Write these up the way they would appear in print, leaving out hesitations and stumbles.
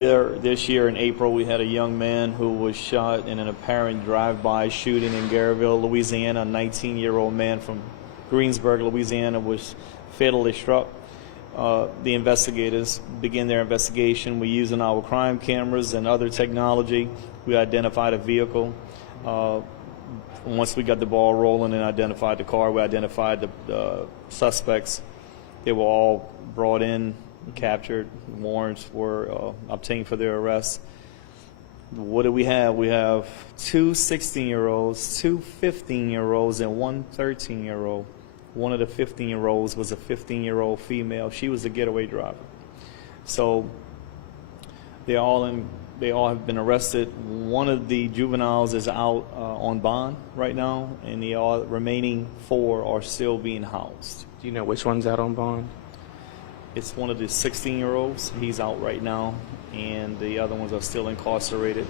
This year in April, we had a young man who was shot in an apparent drive-by shooting in Garyville, Louisiana. A 19-year-old man from Greensburg, Louisiana, was fatally struck. The investigators began their investigation. We using our crime cameras and other technology. We identified a vehicle. Once we got the ball rolling and identified the car, we identified the suspects. They were all brought in, captured. Warrants were obtained for their arrest. What do we have? We have two 16-year-olds, two 15-year-olds, and one 13-year-old. One of the 15-year-olds was a 15-year-old female. She was a getaway driver. So they all have been arrested. One of the juveniles is out on bond right now, and the remaining four are still being housed. Do you know which one's out on bond? It's one of the 16-year-olds. He's out right now, and the other ones are still incarcerated.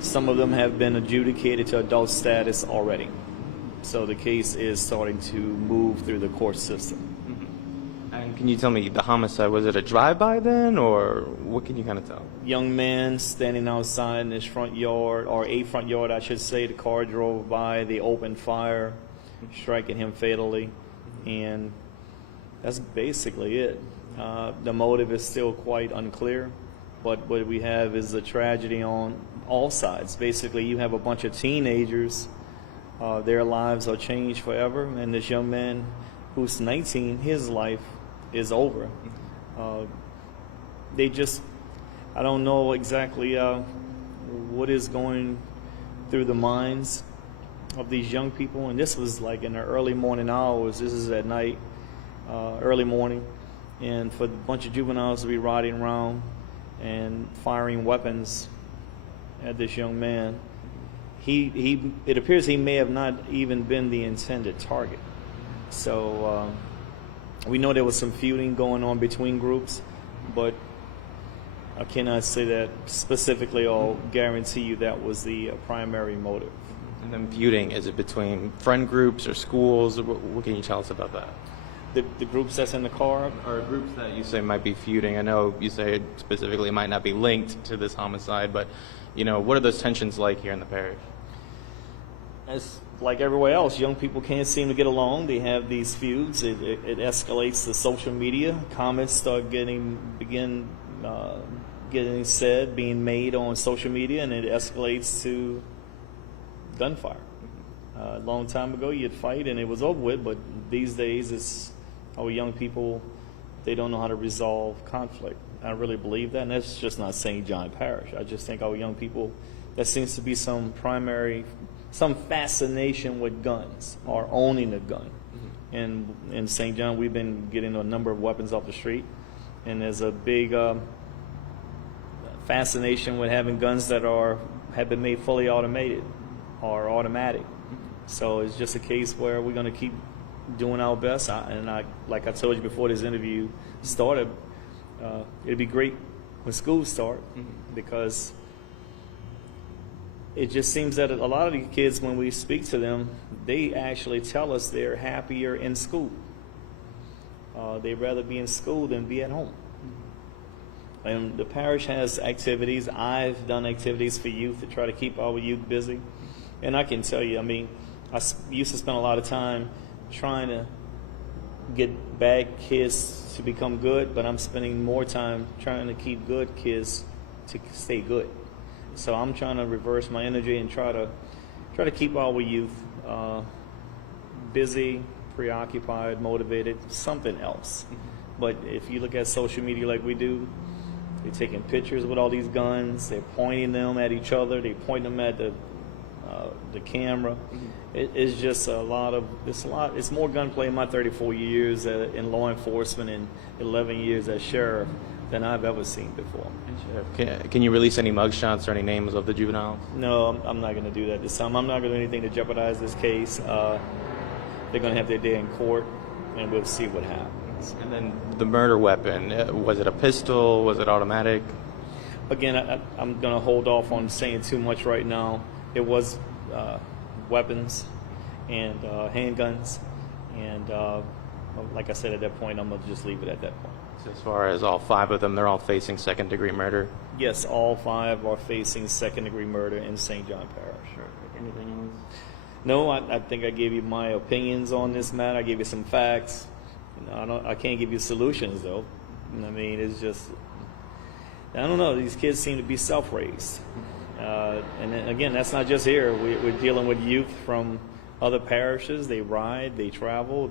Some of them have been adjudicated to adult status already. So the case is starting to move through the court system. Mm-hmm. And can you tell me, the homicide, was it a drive-by then, or what can you kind of tell? Young man standing outside in his front yard, or a front yard, I should say. The car drove by, they opened fire, striking him fatally, and that's basically it. The motive is still quite unclear, but what we have is a tragedy on all sides. Basically, you have a bunch of teenagers. Their lives are changed forever, and this young man who's 19, his life is over. I don't know exactly what is going through the minds of these young people, and this was like in the early morning hours. This is at night. Early morning, and for a bunch of juveniles to be riding around and firing weapons at this young man, it appears he may have not even been the intended target. So we know there was some feuding going on between groups, but I cannot say that specifically or guarantee you that was the primary motive. And then feuding, is it between friend groups or schools? What can you tell us about that? The groups that's in the car? Or groups that you say might be feuding. I know you say specifically might not be linked to this homicide, but what are those tensions like here in the parish? It's like everywhere else. Young people can't seem to get along. They have these feuds. It escalates to social media. Comments start getting said, being made on social media, and it escalates to gunfire. A long time ago, you'd fight and it was over with, but these days it's our young people, they don't know how to resolve conflict. I really believe that, and that's just not St. John Parish. I just think our young people, there seems to be some fascination with guns or owning a gun. Mm-hmm. And in St. John, we've been getting a number of weapons off the street, and there's a big fascination with having guns that have been made fully automated or automatic. So it's just a case where we're going to keep doing our best. Like I told you before this interview started, it'd be great when schools start, because it just seems that a lot of the kids, when we speak to them, they actually tell us they're happier in school. They'd rather be in school than be at home. And the parish has activities. I've done activities for youth to try to keep our youth busy. And I can tell you, I used to spend a lot of time trying to get bad kids to become good, but I'm spending more time trying to keep good kids to stay good. So I'm trying to reverse my energy and try to keep our youth busy, preoccupied, motivated, something else. But if you look at social media like we do, they're taking pictures with all these guns, they're pointing them at each other, they point them at the camera. It's just it's more gunplay in my 34 years in law enforcement and 11 years as sheriff than I've ever seen before. Can you release any mugshots or any names of the juveniles? No, I'm not going to do that this time. I'm not going to do anything to jeopardize this case. They're going to have their day in court, and we'll see what happens. And then the murder weapon, was it a pistol? Was it automatic? Again, I'm going to hold off on saying too much right now. It was weapons and handguns, and like I said, at that point, I'm going to just leave it at that point. So as far as all 5 of them, they're all facing second-degree murder. Yes, all 5 are facing second-degree murder in St. John Parish. Sure. Anything else? No, I think I gave you my opinions on this matter. I gave you some facts. I can't give you solutions, though. I mean, it's just, I don't know. These kids seem to be self-raised. And then, again, that's not just here. We're dealing with youth from other parishes. They ride, they travel,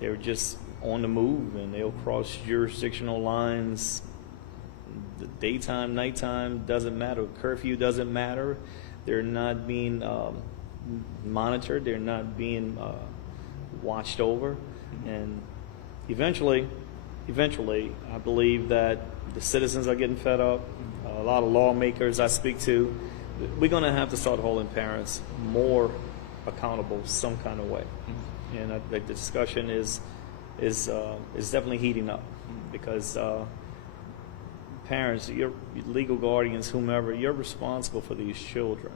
they're just on the move, and they'll cross jurisdictional lines. The daytime, nighttime, doesn't matter. Curfew doesn't matter. They're not being monitored. They're not being watched over. And eventually, I believe that the citizens are getting fed up. A lot of lawmakers I speak to, we're going to have to start holding parents more accountable some kind of way. And I think the discussion is definitely heating up, because parents, your legal guardians, whomever, you're responsible for these children.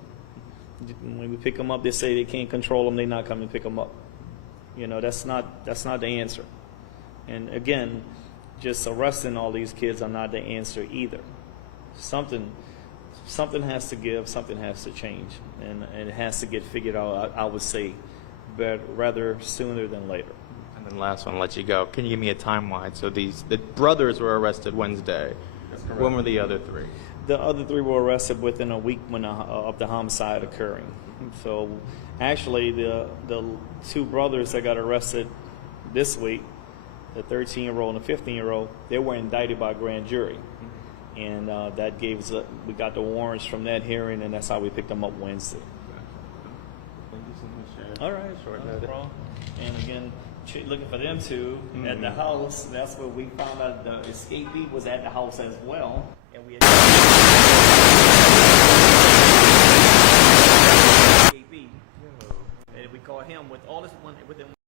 When we pick them up, they say they can't control them. They're not coming to pick them up. That's not the answer. And again, just arresting all these kids are not the answer either. Something has to give. Something has to change, and it has to get figured out. I would say, but rather sooner than later. And then last one, I'll let you go. Can you give me a timeline? So the brothers were arrested Wednesday. When were the other 3? The other 3 were arrested within a week of the homicide occurring. So actually, the 2 brothers that got arrested this week, the 13-year-old and the 15-year-old, they were indicted by a grand jury. And that gave us we got the warrants from that hearing, and that's how we picked them up Wednesday. Thank you so much, Sheriff. All right, Short no notice. problem. And again, looking for them 2 at the house. That's where we found out the escapee was at the house as well. And we had escapee, and we caught him with all this one within